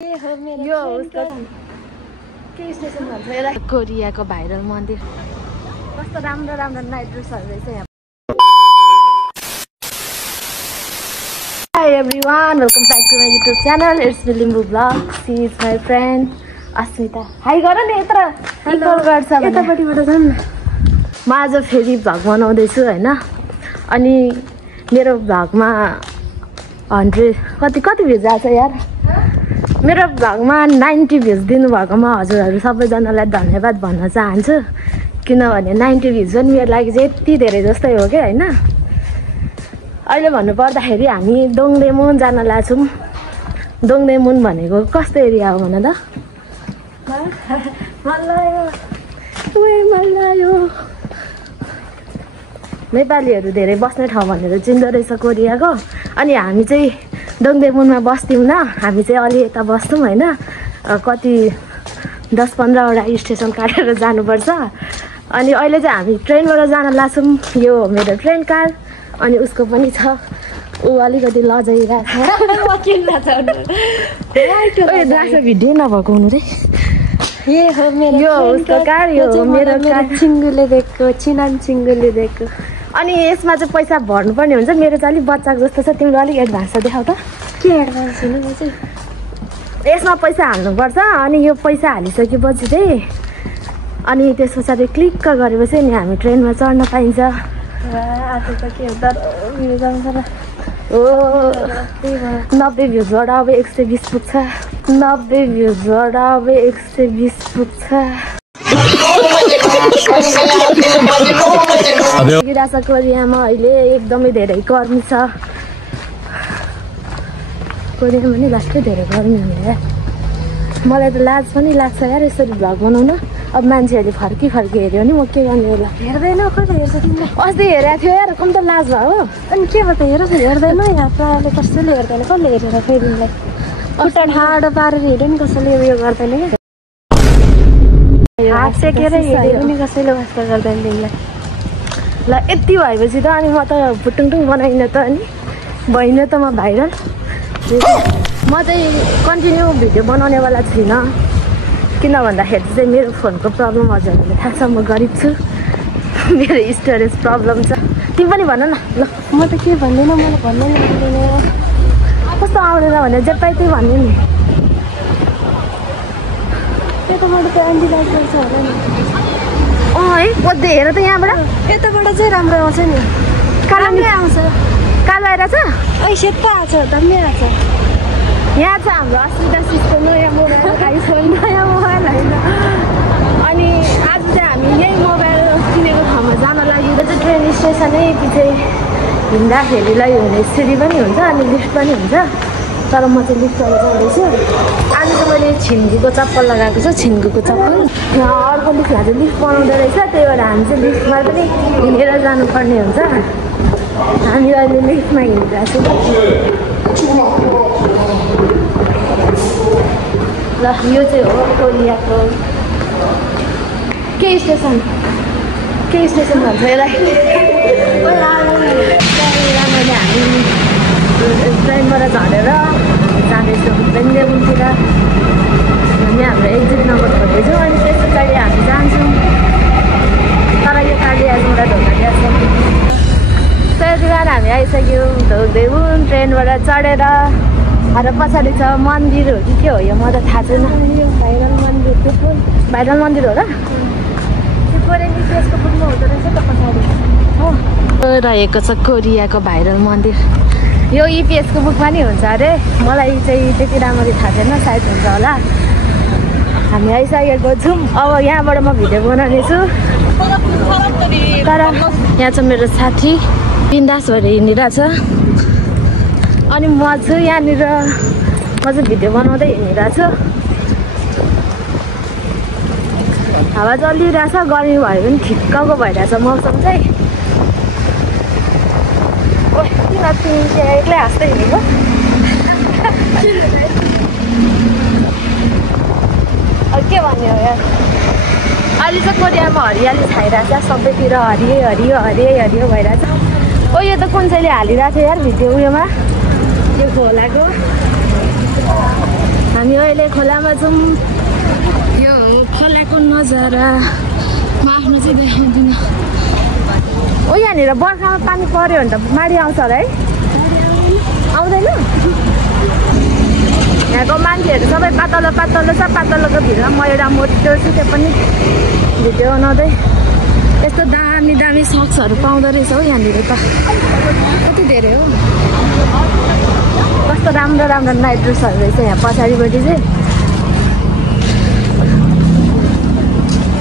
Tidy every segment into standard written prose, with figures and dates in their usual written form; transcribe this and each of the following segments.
यो उसको के स्टेसन भन्छ यसलाई कोरियाको भाइरल मन्दिर कस्तो राम्रो राम्रो नाइट ड्रेसहरु रहेछ यहाँ Hi everyone, welcome back to my YouTube channel. It's Limbu Vlogs. She is my friend Asmita. Hi गर नि यत्र इक्वल गर्छ भने यतापटिबाट जान न म आज फेरि भ्लग बनाउँदै छु हैन अनि मेरो भ्लगमा 100 कति भ्युज आछ यार मेरो भ्लगमा 90 भ्युज दिनु भएकोमा हजुरहरु सबैजनालाई धन्यवाद भन्न चाहन्छु किनभने 90 भ्युज पनि मेरो लागि चाहिँ यति धेरै जस्तै हो के हैन अहिले भन्नु पर्दाखेरि हामी दोङदेमुन जान लाछौं दोङदेमुन भनेको कस्तो एरिया हो भन त मल्लायो नेपालीहरु धेरै बस्ने ठाउँ भनेर चिन्दो रहेछ कोरियाको अनि हामी चाहिँ दोङदेमुनमा बस्दिउँ न हामी चाहिँ अलि यता बस्छौं हैन कति 10-15 वटा स्टेसन काटेर जानुपर्छ अनि अहिले चाहिँ हामी ट्रेनबाट जान लाछौं यो मेरो ट्रेन कार अनि उसको पनि छ उ अलिकति लजाइरा छ वकिल राइट भिडियो नभएको हुनु रे यो हो मेरो यो उसको कार यो हो मेरो कार चिङ्गुले दिएको चिनान चिङ्गुले दिएको अनि यसमा चाहिँ पैसा भर्नुपर्ने हुन्छ मेरो चाहिँ अलि बच्चाको जस्तो छ तिमीले अलि एडभान्स देखाउ त के एडभान्स हुनु म चाहिँ यसमा पैसा हाल्नुपर्छ अनि यो पैसा हालिसकेपछि चाहिँ अनि त्यसपछि क्लिक गरेपछि नि हामी ट्रेनमा चढ्न पाइन्छ आज त के हो भ्युज आउँछ र ओ 90 भ्युजबाट अब 120 पुग्छ 90 भ्युजबाट अब 120 पुग्छ कोरियामा अहिले एकदमै धेरै गर्मी छ कोरियामा नि लास्टै धेरै गर्मी हो यार मलाई त लाज पनि लाग्छ यार यसरी भ्लग बनाउन अब मान्छेहरूले फर्की हेर्यो नि म के गर्ने होला हेर्दैन कहिले हेर्छ तिमीले अस्ति हेरेको थियो यार कम त लाज भयो हो अनि के भयो त हेर हेर्दैन यहाँ प्रायले कसैले हेर्दैन कसले हेरेर फेरि तिमीलाई खुट्टा ठाडो पारेर हेर्यो नि कसैले उयो गर्दैन क्या हात सेकेर हेर्यो नि कसैले वास्ता गर्दैन तिमीलाई ल यति भएपछि त अनि म त फुटुङटुङ बनाइन त अनि भइन त म भाइरल म चाहिँ कन्टिन्यू भिडियो बनाउनेवाला छुइनँ किन भन्दाखेरि चाहिँ मेरो फोनको प्रब्लम हजुरहरूले थाहा छ म गरिब छु मेरो स्टोरेज प्रब्लम छ तिमी पनि भन न ल म त के भन्दैन मलाई भन्नै आउँदैन कस्तो आउँदैन भने जे पाइ त्यही भन्ने नि यताबाट त एन्टिलाइट गर्छ होला नि है पद्दे हेर त यहाँबाट यताबाट चाहिँ राम्रो आउँछ नि कालो आउँछ कालो आइरहेछ ऐ सेता आएको छ धम्मै आएको छ यहाँ छ हाम्रो अस्मिता सिसको नयाँ मोबाइल आइफोन नयाँ मोबाइल होइन अनि आज चाहिँ हामी यही मोबाइल किनेको ठाउँमा जान लागि चाहिँ ट्रेन स्टेसनै पछि हिँड्दाखेरिलाई हुने सिडी पनि हुन्छ अनि लिफ्ट पनि हुन्छ तर म चाहिँ लिफ्टबाट जाँदैछु आज चाहिँ मैले छिन्गुको चप्पल लगाएको छु छिन्गुको चप्पल अर्को लिफ्टमा चाहिँ लिफ्ट बनाउँदो रहेछ त्यही भएर हामी चाहिँ लिफ्टमा पनि हिँडेर जानुपर्ने हुन्छ हामी अहिले लिफ्टमा हिँडिरहेको छौँ ल यो चाहिँ हो कोरियाको के स्टेसन भन्छ यसलाई हामी ट्रेनबाट झरेर जाँदैछौँ दोङदेमुनतिर हामी हाम्रो एक्जिट नम्बर खोज्दैछौँ अनि त्यस पछाडि हामी जान्छौँ तर यो गाडी आज मलाई धोका दिएछ त्यति बेला हामी आइसक्यौँ दोङदेमुन ट्रेनबाट चढेर र पछाडि छ मन्दिर हो कि के हो यो म त थाहा छैन भाइरल मन्दिर हो र रहेको छ कोरियाको भाइरल मन्दिर यो इपिएसको बुकमा नि हुन्छ अरे मलाई चाहिँ त्यति राम्ररी थाहा छैन सायद हुन्छ होला हामी आइसकेको छौँ अब यहाँबाट म भिडियो बनाउने छु तर यहाँ छ मेरो साथी बिन्दास भएर हिँडिरहेछ अनि म छु यहाँनिर म चाहिँ भिडियो बनाउँदै हिँडिरहेको छु हावा चलिरहेछ गर्मी भयो भने ठिक्कको भइरहेछ मौसम चाहिँ किन तिमी चाहिँ एक्लै हाँस्दै हिँडेको के भन्ने हो यार अहिले चाहिँ कोरियामा हरियाली छाइरहेछ सबैतिर हरियो भइरहेछ ओ यो त कुन चाहिँले हालिरहेको थियो यार भिडियो उयोमा यो खोलाको हामी अहिले खोलामा जाउँ। यो खोलाको नजारा म आफ्नो चाहिँ देखाउँदिनँ। ओ यहाँनिर बर्खामा पानी पर्यो भने त माडी आउँछ होला है? आउँदैन? यहाँको मान्छेहरू सबै पातलो पातलो छ। पातलोको भिडमा म एउटा मोटो छु, त्यो पनि भिडियो बनाउँदै। यस्तो दामी दामी सक्सहरू पाउँदो रहेछ हौ यहाँनिर त। कति धेरै हो, कस्तो राम्रो राम्रो नाइट ड्रेसहरू रहेछ यहाँ पछाडिपट्टि चाहिँ।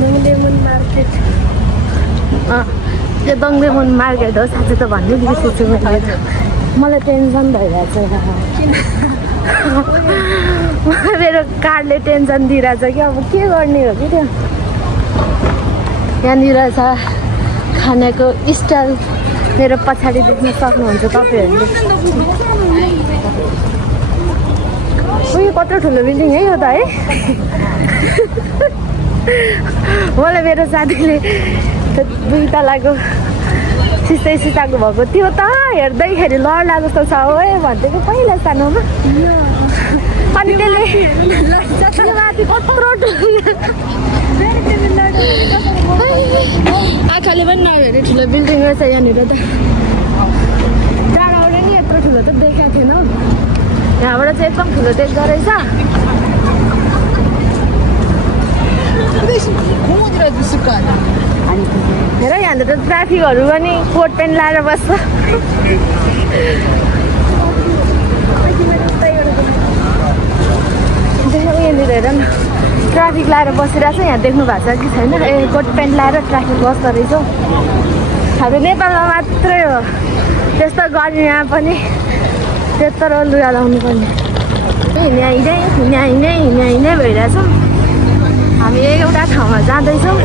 दङदेमुन मार्केट, यो दङदेमुन मार्केट हो। साँच्चै त भन्दै बिर्सेछु मैले त। मलाई टेन्सन भइरहेछ मेरो कार्डले टेन्सन दिइरहेछ कि अब के गर्ने हो कि त्यो। यहाँनिर छ खानाको स्टाइल, मेरो पछाडि देख्न सक्नुहुन्छ तपाईँहरूले। उयो कत्रो ठुलो बिल्डिङ है यो त है। मलाई मेरो साथीले 2 तलाको सिताको भएको त्यो त हेर्दैखेरि लड्ला जस्तो छ हो भन्थ्यो पहिला सानोमा। अनि त्यसले माथि कत्रो आँखाले पनि नहेरे ठुलो बिल्डिङ रहेछ यहाँनिर त। टाढाबाट नि यत्रो ठुलो त देखाएको थिएन हौ, यहाँबाट चाहिँ एकदम ठुलो देख्दो रहेछ। हेर यहाँनिर त ट्राफिकहरू पनि कोट पेन्ट लाएर बस्छ। यहाँनिर हेर न ट्राफिक लाएर बसिरहेको छ। यहाँ देख्नु भएको छ कि छैन? ए कोट पेन्ट लाएर ट्राफिक बस्दो रहेछ। हाम्रो नेपालमा मात्रै हो त्यस्तो गर्ने, यहाँ पनि त्यत्रो लुगा लाउनु पर्ने। हिँड्नै भइरहेछौँ हामी। एउटा ठाउँमा जाँदैछौँ।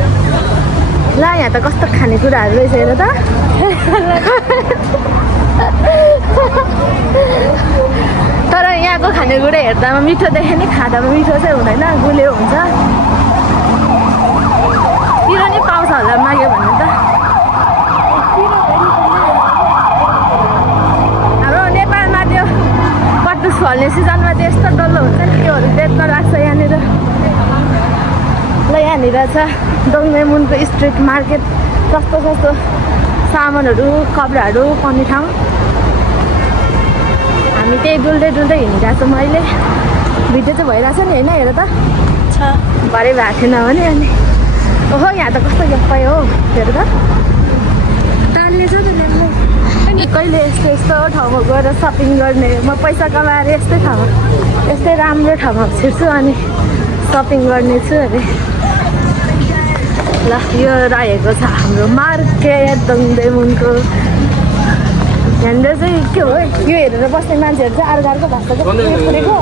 ल यहाँ त कस्तो खानेकुराहरू रहेछ हेर त। तर यहाँको खानेकुरा हेर्दामा मिठो देखे नि खाँदामा मिठो चाहिँ हुँदैन, गुलियो हुन्छ। पिरो नि पाउँछ होला माग्यो भने त। हाम्रो नेपालमा त्यो कटुस फल्ने सिजनमा त्यस्तो डल्लो हुन्छ नि, त्योहरू बेच्न लाग्छ यहाँनिर। ल यहाँनिर छ दङदेमुनको स्ट्रिट मार्केट। सस्तो सस्तो सामानहरू कपडाहरू पाउने ठाउँ। हामी त्यही डुल्दै हिँडिरहेको छौँ अहिले। भिडियो चाहिँ भइरहेछ नि होइन? हेर त भरे भएको थिएन भने। अनि ओहो यहाँ त कस्तो गप्पै हो हेर त। टाल्ने छ त कहिले यस्तो ठाउँमा गएर सपिङ गर्ने। म पैसा कमाएर यस्तै ठाउँमा, यस्तै राम्रो ठाउँमा छिर्छु अनि सपिङ गर्ने छु अरे। ल यो रहेको छ हाम्रो मार्केट दङदेमुनको। यहाँनिर चाहिँ के हो यो हेरेर बस्ने मान्छेहरू चाहिँ अर्को भाषा पुरेको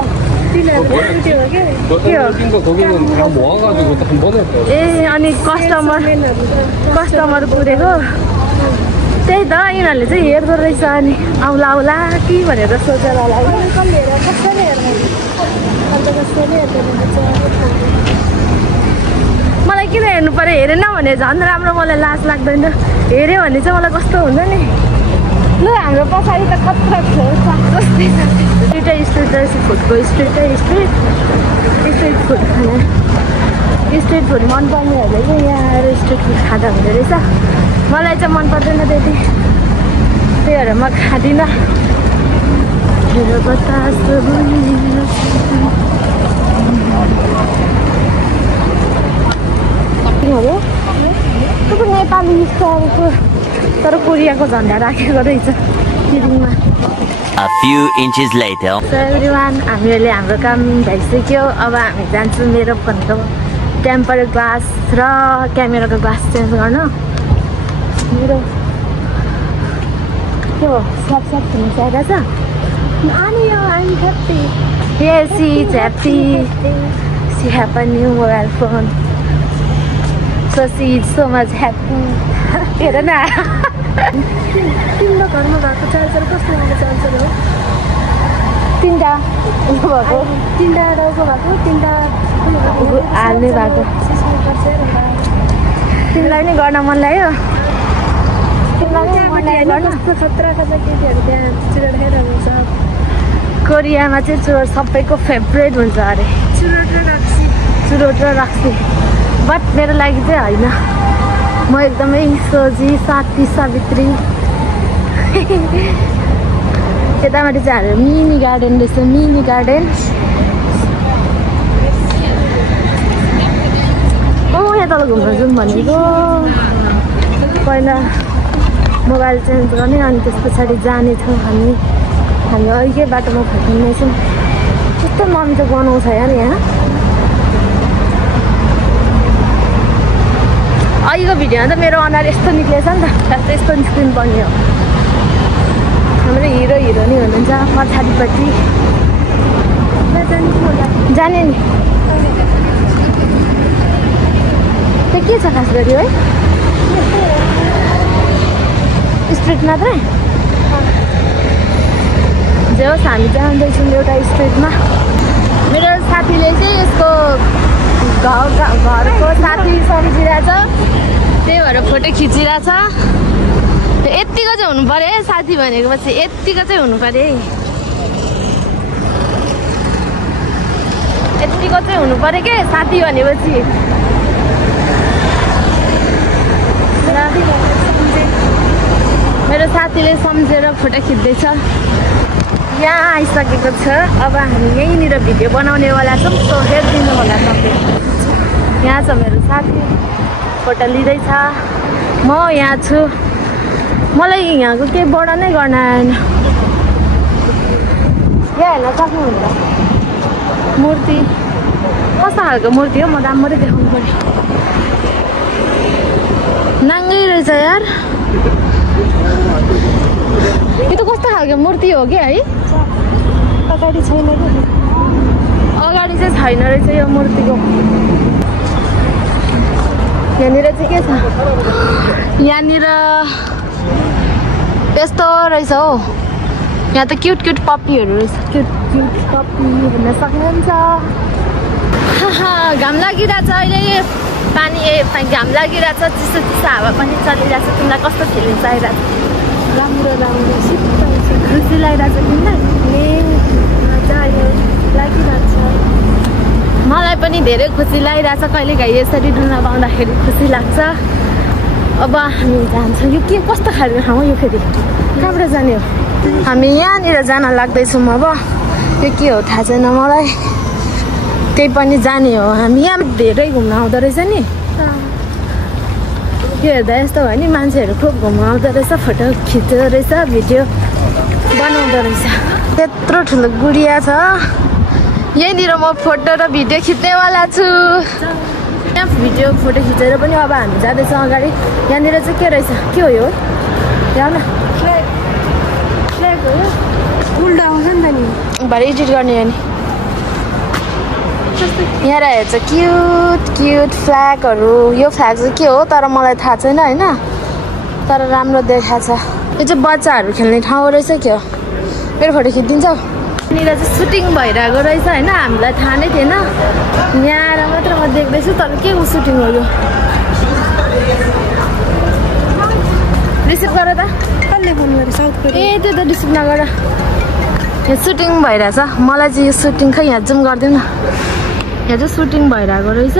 ए। अनि कस्टमर पुरेको त्यही त। यिनीहरूले चाहिँ हेर्दो रहेछ अनि आउला आउला कि भनेर सोचेर होला। मलाई किन हेर्नु पर्यो? हेरेन भने झन् राम्रो, मलाई लाज लाग्दैन। हेऱ्यो भने चाहिँ मलाई कस्तो हुन्छ नि। ल हाम्रो पछाडि त कत्रो जस्तै छ। स्ट्रिट रहेछ फुडको स्ट्रिट फुड खाना। स्ट्रिट फुड मनपर्नेहरूले चाहिँ यहाँ आएर स्ट्रिट फुड खाँदा हुँदो रहेछ। मलाई चाहिँ मन पर्दैन त्यति, त्यही भएर म खाँदिनँ। नेपाली स्टलको तर कोरियाको झन्डा राखेको रहेछ टिभिङमा। A few inches later. So everyone, हामीले हाम्रो काम भइसक्यो। अब हामी जान्छौँ मेरो फोनको टेम्पर ग्लास र क्यामेराको ग्लास चेन्ज गर्न। मेरो के हो स्याप हुनु चाहिरहेछ। अनि यो I'm happy. Yes, she's happy. She have a new mobile phone. So she is so much happy. हेर न तिम्रो घरमा भएको चार्जर कस्तो खालको चार्जर हो? 3टा भएको, 3टा टाउको भएको, 3टा हाल्ने भएको। तिमीलाई नि गर्न मन लाग्यो? तिमीलाई नि मन लाग्यो गर्न? कस्तो खतरा केटीहरू त्यहाँ चिराइरहेको हुन्छ। कोरियामा चाहिँ सबैको फेभरेट हुन्छ अरे चुरोट र रक्सी बट मेरो लागि चाहिँ होइन म एकदमै सोझी साथी सावित्री यतापट्टि चाहिँ हाम्रो मिनी गार्डन रहेछ मिनी गार्डन यहाँ तल घुम्न जाउँ भनेको पहिला मोबाइल चेन्ज गर्ने अनि त्यस पछाडि जानेछौँ हामी अहिलेकै बाटोमा फर्किँदैछौँ कस्तो मम्मीले बनाउँछ यार यहाँ अहिलेको भिडियोमा त मेरो अनुहार यस्तो निक्लेछ नि त यस्तो निस्किनु पर्ने हो हाम्रो हिरो हिरोनी हुनुहुन्छ पछाडिपट्टि जाने नि त्यो के छ खास गरी है स्ट्रिट मात्रै जे होस् हामी जाँदैछौँ एउटा स्ट्रिटमा मेरो साथीले चाहिँ यसको घरको साथी सम्झिरहेछ त्यही भएर फोटो खिचिरहेछ यत्तिको चाहिँ हुनु पर्यो है साथी भनेको पछि यत्तिको चाहिँ हुनु पर्यो है यत्तिको चाहिँ हुनु पर्यो के साथी भनेपछि मेरो साथीले सम्झेर फोटो खिच्दैछ यहाँ आइसकेको छ अब हामी यहीँनिर भिडियो बनाउनेवाला छौँ सो हेरिदिनु होला तपाईँ यहाँ छ मेरो साथी फोटो लिँदैछ म यहाँ छु मलाई यहाँको केही बडा नै गर्न आएन यहाँ हेर्न सक्नुहुन्छ मूर्ति कस्तो खालको मूर्ति हो म राम्ररी देखाउनु पर्यो नाङ्गै रहेछ यार यो त कस्तो खालको मूर्ति हो कि है अगाडि छैन कि अगाडि चाहिँ छैन रहेछ यो मूर्तिको यहाँनिर चाहिँ के छ यहाँनिर यस्तो रहेछ हो यहाँ त क्युट क्युट पप्पीहरू रहेछ क्युट क्युट पप्पी हेर्न सक्नुहुन्छ घाम लागिरहेछ अहिले पानी घाम लागिरहेछ चिसो चिसो हावा पनि चलिरहेछ तिमीलाई कस्तो फिलिङ्स आइरहेछ राम्रो राम्रो खुसी लागिरहेछ तिमीलाई मजा लागिरहेछ मलाई पनि धेरै खुसी लागिरहेछ कहिलेकाहीँ यसरी डुल्न पाउँदाखेरि खुसी लाग्छ अब हामी जान्छौँ यो के कस्तो खालको ठाउँ हो यो फेरि कहाँबाट जाने हो हामी यहाँनिर जान लाग्दैछौँ अब यो के हो थाहा छैन मलाई त्यही पनि जाने हो हामी यहाँ धेरै घुम्न आउँदो रहेछ नि यो हेर्दा यस्तो भयो नि मान्छेहरू खुब घुम्न आउँदो रहेछ फोटो खिच्दो रहेछ भिडियो बनाउँदो रहेछ त्यत्रो ठुलो गुडिया छ यहीँनिर म फोटो र भिडियो खिच्नेवाला छु यहाँ भिडियो फोटो खिचेर पनि अब हामी जाँदैछौँ अगाडि यहाँनिर चाहिँ के रहेछ के हो यो यहाँ न फ्ल्याग हो उल्टा आउँछ नि त नि भरे एडिट गर्ने हो नि यहाँ रहेछ क्युट क्युट फ्ल्यागहरू यो फ्ल्याग चाहिँ के हो तर मलाई थाहा छैन होइन तर राम्रो देखाएको छ यो चाहिँ बच्चाहरू खेल्ने ठाउँ रहेछ के हो मेरो फोटो खिचिदिन्छौ यहाँनिर चाहिँ सुटिङ भइरहेको रहेछ होइन हामीलाई थाहा नै थिएन यहाँ आएर मात्र म देख्दैछु तर के को सुटिङ हो यो रिसिभ गर त कसले फोन गर्यो साउथ कोरिया ए त्यो त रिसिभ नगर यहाँ सुटिङ भइरहेछ मलाई चाहिँ यो सुटिङ खै यहाँ जुम गरिदिउँ न यहाँ चाहिँ सुटिङ भइरहेको रहेछ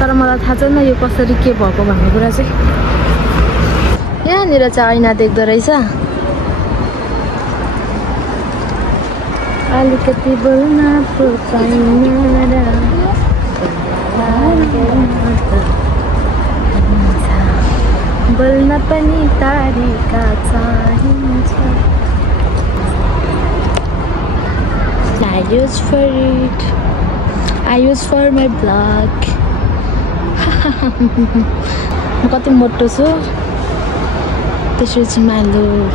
तर मलाई थाहा छैन यो कसरी के भएको भन्ने कुरा चाहिँ यहाँनिर चाहिँ ऐना देख्दो रहेछ अलिकति बोल्न पो बोल्न पनि तरिका चाहिन्छ I use for it. I use for my blog. म कति मोटो छु त्यसपछि my look.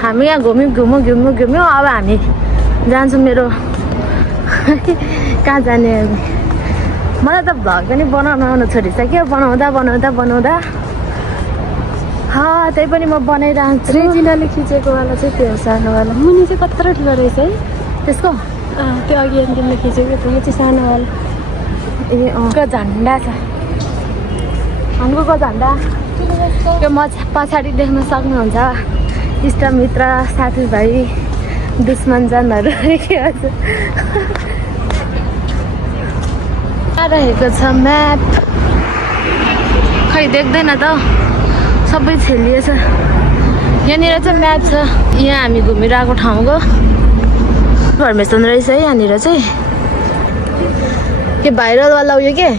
हामी यहाँ घुम्यौँ अब हामी जान्छौँ मेरो कहाँ जाने मलाई त भ्लग पनि बनाउन आउनु छोडिसक्यो बनाउँदा त्यही पनि म बनाइरहन्छु रेजिनाले खिचेको वाला चाहिँ त्यो सानोवाला मुनि चाहिँ कत्रो ठुलो रहेछ है त्यसको त्यो अघि तिमीले खिचेको त्यो चाहिँ सानोवाला ए झन्डा छ हन्कुको झन्डा यो पछाडि देख्न सक्नुहुन्छ इष्टमित्र साथीभाइ दुश्मनजनहरू के भन्छ रहेको छ म्याप खै देख्दैन त सबै छेलिएछ यहाँनिर चाहिँ म्याप छ यहाँ हामी घुमिरहेको ठाउँको फर्मेसन रहेछ है यहाँनिर चाहिँ के भाइरलवाला उयो के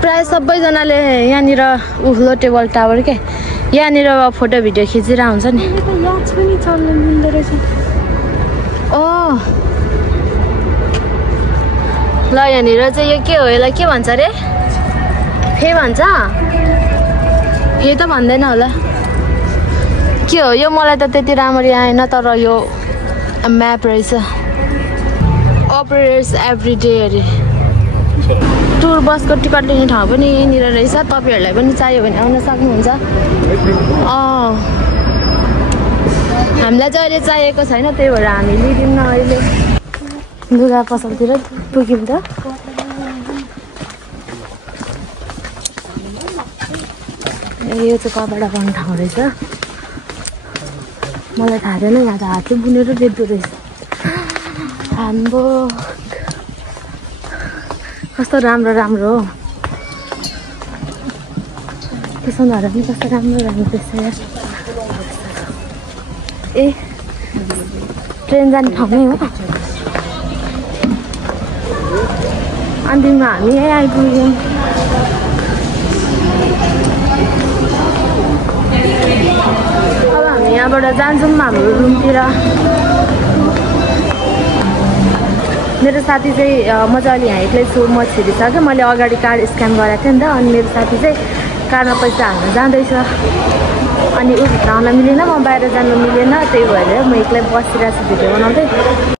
प्राय सबैजनाले यहाँनिर उफ्लो टेबल टावर के यहाँनिर फोटो भिडियो खिचिरहेको हुन्छ नि ल यहाँनिर चाहिँ यो के हो यसलाई के भन्छ अरे फे भन्छ फे त भन्दैन होला के हो यो मलाई त त्यति राम्ररी आएन तर यो म्याप रहेछ अपरेट्स एभ्री डे अरे टुर बसको टिकट लिने ठाउँ पनि यहीँनिर रहेछ तपाईँहरूलाई पनि चाहियो भने आउन सक्नुहुन्छ हामीलाई चाहिँ अहिले चाहिएको छैन त्यही भएर हामी लिँदैनौँ अहिले लुगा पसलतिर पुग्यौँ त यो चाहिँ कपडा पाउने ठाउँ रहेछ मलाई थाहा थिएन यहाँ त हातले बुनेर बेच्दो रहेछ हाम्रो कस्तो राम्रो राम्रो हो त्यसो नभएर पनि कस्तो राम्रो राम्रो रहेछ ए ट्रेन जाने ठाउँ नै हो अन्तिममा हामी यहीँ आइपुग्यौँ अब हामी यहाँबाट जान्छौँ हाम्रो रुमतिर मेरो साथी चाहिँ म चाहिँ अहिले यहाँ एक्लै छु म छिरिसकेँ मैले अगाडि कार्ड स्क्यान गरेको थिएँ नि त अनि मेरो साथी चाहिँ कारमा पैसा हाल्न जाँदैछ अनि ऊ भित्र आउन मिलेन म बाहिर जानु मिलेन त्यही भएर म एक्लै बसिरहेको छु भिडियो बनाउँदै